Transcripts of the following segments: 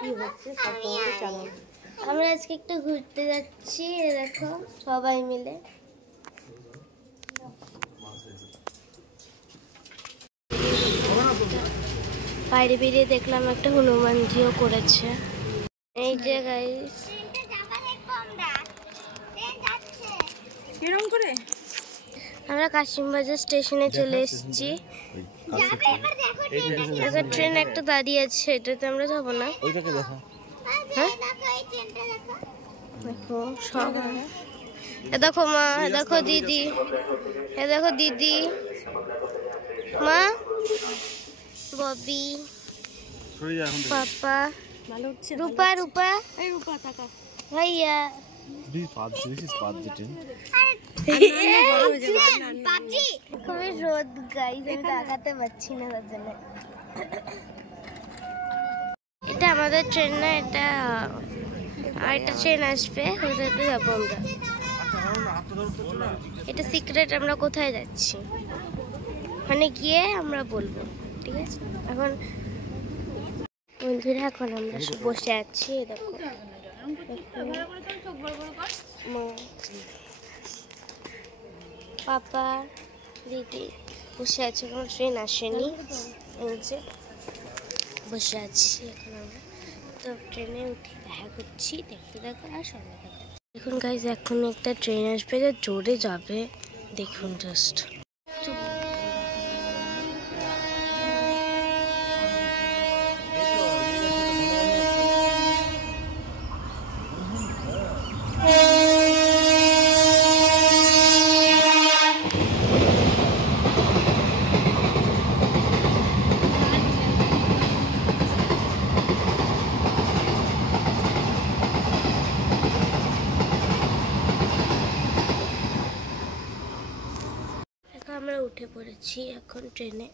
কি হচ্ছে সব তোমাদের জানাবো। আমরা আজকে একটু ঘুরতে যাচ্ছি, দেখো সবাই মিলে। বাইরে বেরিয়ে দেখলাম একটা হনুমানজিও করেছে। এই যে গাইস আমরা কাশিমবাজার স্টেশনে চলে এসেছি। ট্রেন একটা দাঁড়িয়ে আছে, এটাতে আমরা যাবো না। হ্যাঁ দেখো সবাই, দেখো মা, দেখো দিদি, দেখো দিদি, মা, ববি, পাপা, রূপা, রূপা, ভাইয়া, খুবই রোদ গাইস, আমি তাকাতে পারছি না তার জন্য। এটা আমাদের ট্রেন না, এটা আরেকটা ট্রেন আসবে, ওটাতে যাবো আমরা। এটা সিক্রেট, আমরা কোথায় যাচ্ছি মানে গিয়ে আমরা বলবো, ঠিক আছে? এখন বন্ধুরা এখন আমরা বসে আছি, দেখো মা, পাপা, দিদি বসে আছে, কোনো ট্রেন আসেনি, এই যে বসে আছি এখন আমরা। তো ট্রেনে উঠে দেখা করছি, দেখতে দেখো আর সঙ্গে দেখো। দেখুন গাইজ এখন একটা ট্রেন আসবে, যা জোরে যাবে, দেখুন জাস্ট। আমরা উঠে পড়েছি, এখন ট্রেনে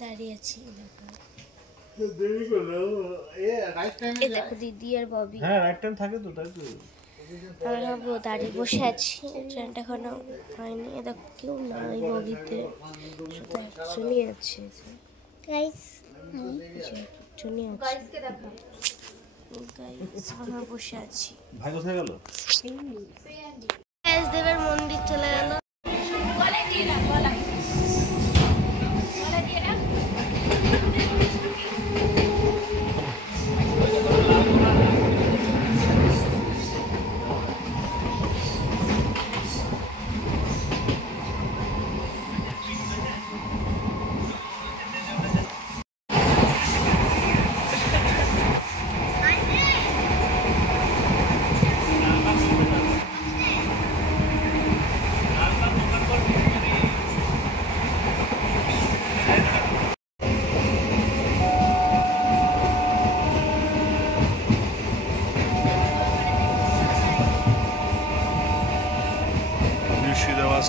দাঁড়িয়ে আছি। দেখো দিদি আর ববি, আমরা দাঁড়িয়ে বসে আছি, ট্রেনটা এখনো হয়নি। দেখো কেউ না ওই বগিতে, শুধু একজনই আছে, আমরা বসে আছি। দেবের মন্দির চলে গেল।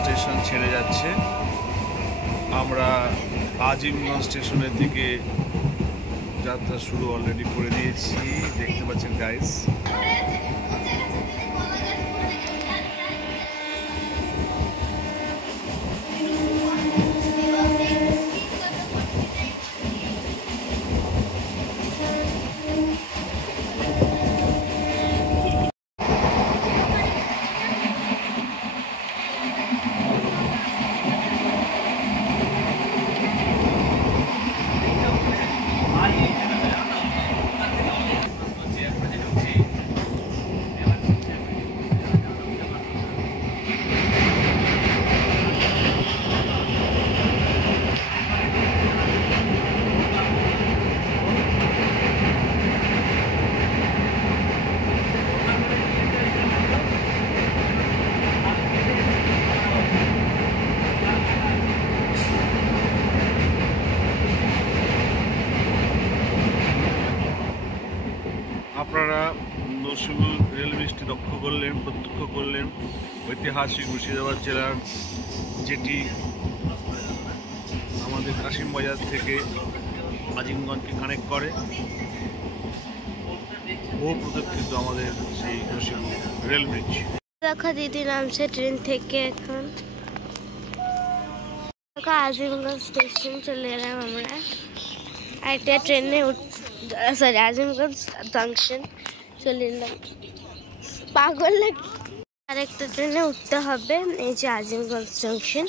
স্টেশন ছেড়ে যাচ্ছে, আমরা আজিমগঞ্জ স্টেশনের দিকে যাত্রা শুরু অলরেডি করে দিয়েছি, দেখতে পাচ্ছেন গাইস। আপনারা নরসিংদীর রেল ব্রিজটি প্রত্যক্ষ করলেন, ঐতিহাসিক মুর্শিদাবাদ জেলার, যেটি আমাদের কাশিমবাজার থেকে আজিমগঞ্জকে কানেক্ট করে। ও প্রতীক্ষিত আমাদের সেই নরসিংদী রেল ব্রিজ। দেখো দিদি নামছে ট্রেন থেকে, এখন আজিমগঞ্জ স্টেশন চলে এলাম আমরা। আর একটা ট্রেনে সরি আজিমগঞ্জ জাংশন চলে এলাম। পাগল নাকি? আর একটা ট্রেনে উঠতে হবে। এই যে আজিমগঞ্জ জাংশন,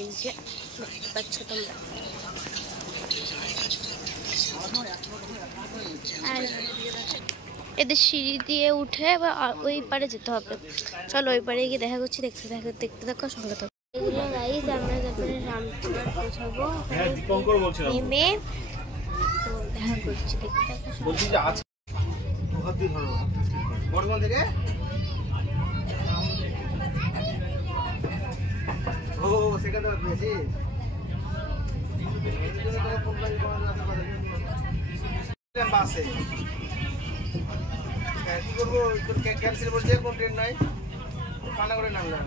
এই যে দেখতে পাচ্ছ তোমরা। আর এদের সিঁড়ি দিয়ে উঠে ওই পারে যেতে হবে। চলো ওই পারে গিয়ে দেখা করছি। দেখতে দেখো সঙ্গে থাকো। এগুলো গাইজ আমরা তারপরে রামপুরহাট পৌঁছাবো। নেমে তো দেখা করছি। দেখতে বাসে কি করবো? ক্যান্সেল বলছে, কোন ট্রেন নাই, কানা করে নামলাম।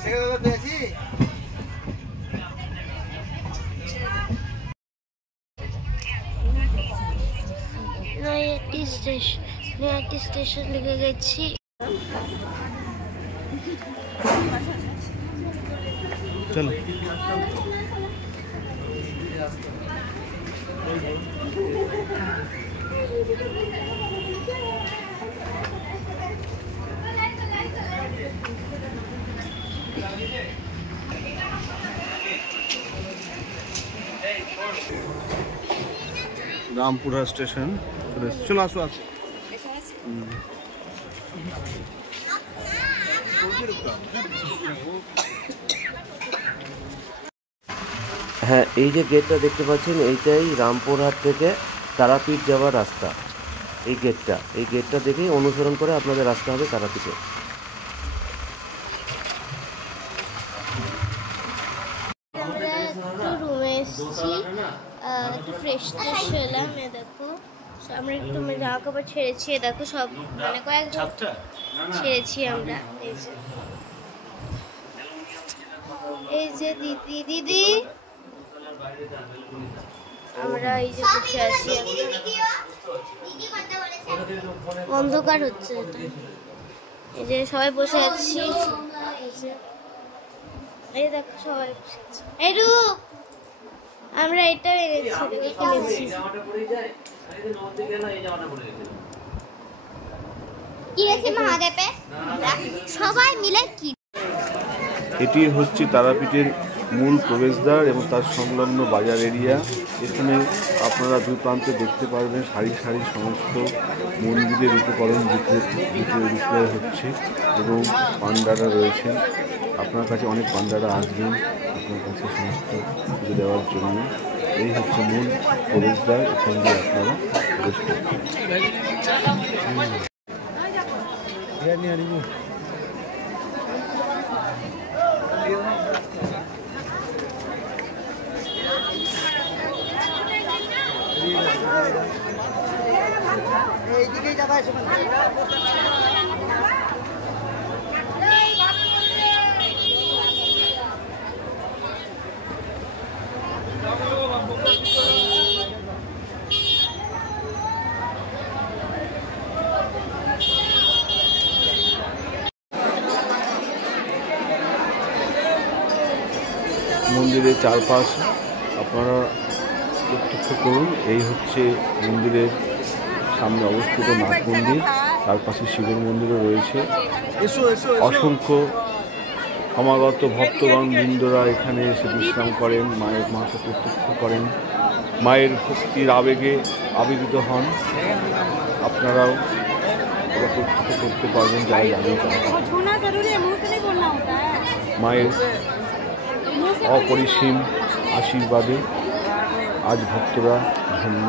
সেখানে পেয়েছি। নয়াটি স্টেশন লিখে গেছি। চলো রামপুরহাট স্টেশন চলে আসো। হ্যাঁ, এই যে গেটটা দেখতে পাচ্ছেন, এইটাই রামপুরহাট থেকে তারাপীঠ যাওয়ার রাস্তা। এই গেটটা দেখেই অনুসরণ করে আপনাদের রাস্তা হবে তারাপীঠে। রুমে এসেছি, একটু ফ্রেশ ট্রেশ হলাম। দেখো আমরা একটু জামা কাপড় ছেড়েছি। দেখো সব মানে কয়েকজন ছেড়েছি আমরা। এই যে দিদি আমরা এই যে বসে আছি। অন্ধকার হচ্ছে এটা। এই যে সবাই বসে আছি। এই দেখো সবাই বসে আছে। এই রূপ আমরা এটা কিনেছি। সবাই মিলে কি এটি হচ্ছে তারাপীঠের মূল প্রবেশদ্বার এবং তার সংলগ্ন বাজার এরিয়া। এখানে আপনারা দুই প্রান্তে দেখতে পারবেন সারি সারি সমস্ত মন্দিরের উপকরণ বিক্রয় হচ্ছে এবং পান্ডারা রয়েছেন। আপনার কাছে অনেক পান্ডারা আসবেন আপনার কাছে সমস্ত পুজো দেওয়ার জন্য। এই হচ্ছে মূল প্রবেশদ্বার, এখান দিয়ে আপনারা প্রবেশ করবেন। এইদিকেই যাবা। মন্দিরের চারপাশ আপনারা প্রত্যক্ষ করুন। এই হচ্ছে মন্দিরের সামনে অবস্থিত নাথ মন্দির, তার পাশে শিবের মন্দিরও রয়েছে। অসংখ্য সমাগত ভক্তগণ বৃন্দরা এখানে এসে বিশ্রাম করেন, মায়ের মাকে প্রত্যক্ষ করেন, মায়ের ভক্তির আবেগে আবেগিত হন। আপনারাও প্রত্যক্ষ করতে পারবেন, যারা জানেন মায়ের অপরিসীম আশীর্বাদে আজ ভক্তরা ধন্য।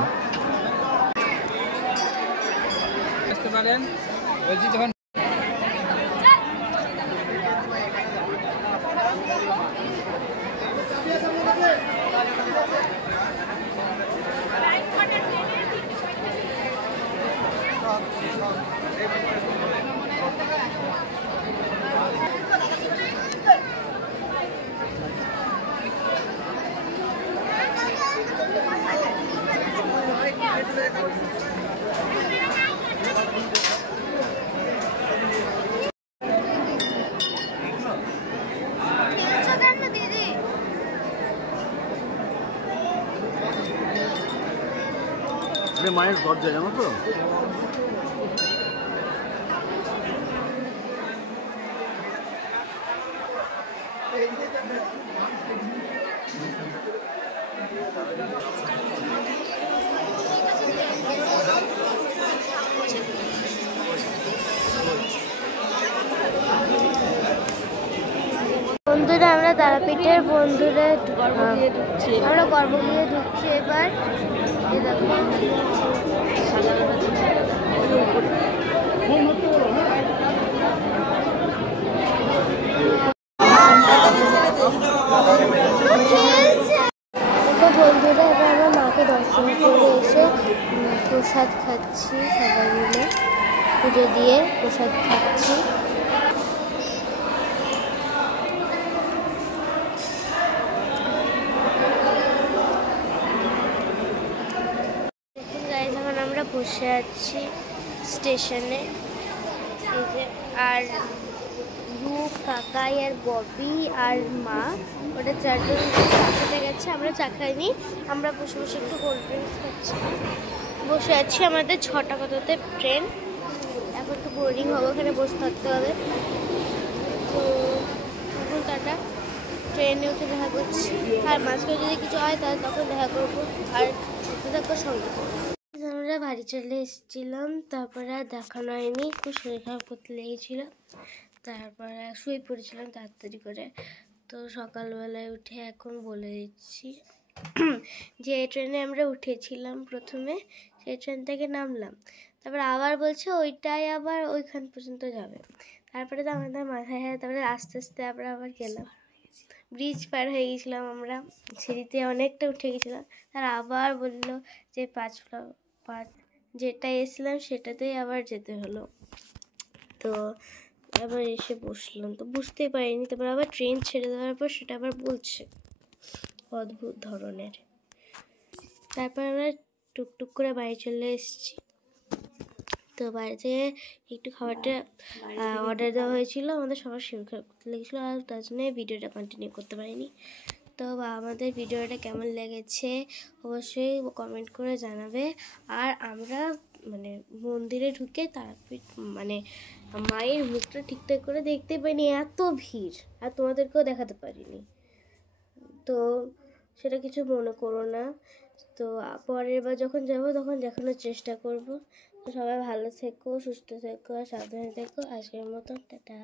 এটা মায়ের দরজা, জানো তো? বন্ধুরা আমরা তারাপীঠের বন্ধুরা আমরা গর্ভগৃহে ঢুকছি এবার। এই দেখো বন্ধুরা, এবার আমরা মাকে দর্শন করে এসে প্রসাদ খাচ্ছি, সবাই মিলে পুজো দিয়ে প্রসাদ খাচ্ছি। এখন আমরা বসে আছি স্টেশনে, এই যে আর রূপ, কাকাই আর ববি আর মা, ওটা চারজন চা গেছে। আমরা চা খাইনি, আমরা বসে বসে একটু কোল্ড ড্রিঙ্কস খাচ্ছি, বসে আছি। আমাদের 6টা কততে ট্রেন, এখন একটু বোরিং হবে, ওখানে বসে থাকতে হবে। তো এখন টাটা, ট্রেনে উঠে দেখা করছি। আর মাঝখানে যদি কিছু হয় তাহলে তখন দেখা করবো। আর থাকবো সঙ্গে। আমরা বাড়ি চলে এসেছিলাম, তারপরে আর দেখানো হয়নি, খুব শরীর খারাপ করতে লেগেছিল, তারপরে শুয়ে পড়েছিলাম তাড়াতাড়ি করে। তো সকালবেলায় উঠে এখন বলে দিচ্ছি যে এই ট্রেনে আমরা উঠেছিলাম প্রথমে, সেই ট্রেন থেকে নামলাম, তারপরে আবার বলছে ওইটাই আবার ওইখান পর্যন্ত যাবে। তারপরে তো আমাদের মাথায় তারপরে আস্তে আস্তে আমরা আবার গেলাম, ব্রিজ পার হয়ে গেছিলাম, আমরা সিঁড়িতে অনেকটা উঠে গেছিলাম। তার আবার বললো যে 5 যেটা এসেছিলাম সেটাতেই আবার যেতে হলো। তো আবার এসে বসলাম, তো বুঝতেই পারিনি। তারপর আবার ট্রেন ছেড়ে দেওয়ার পর সেটা আবার বলছে, অদ্ভুত ধরনের। তারপর আমরা টুকটুক করে বাড়ি চলে এসেছি। তো বাড়ি থেকে একটু খাবারটা অর্ডার দেওয়া হয়েছিল, আমাদের সবার শরীর খারাপ করতে লেগেছিলো, আর তার জন্য ভিডিওটা কন্টিনিউ করতে পারিনি। তো আমাদের ভিডিওটা কেমন লেগেছে অবশ্যই কমেন্ট করে জানাবে। আর আমরা মানে মন্দিরে ঢুকে তারাপীঠ মানে মায়ের মুখটা ঠিকঠাক করে দেখতে পাইনি, এত ভিড়, আর তোমাদেরকেও দেখাতে পারিনি। তো সেটা কিছু মনে করো না। তো পরের বার যখন যাবো তখন দেখানোর চেষ্টা করব। তো সবাই ভালো থেকো, সুস্থ থেকো, আর সাবধানে থেকো। আজকের মতো টাটা।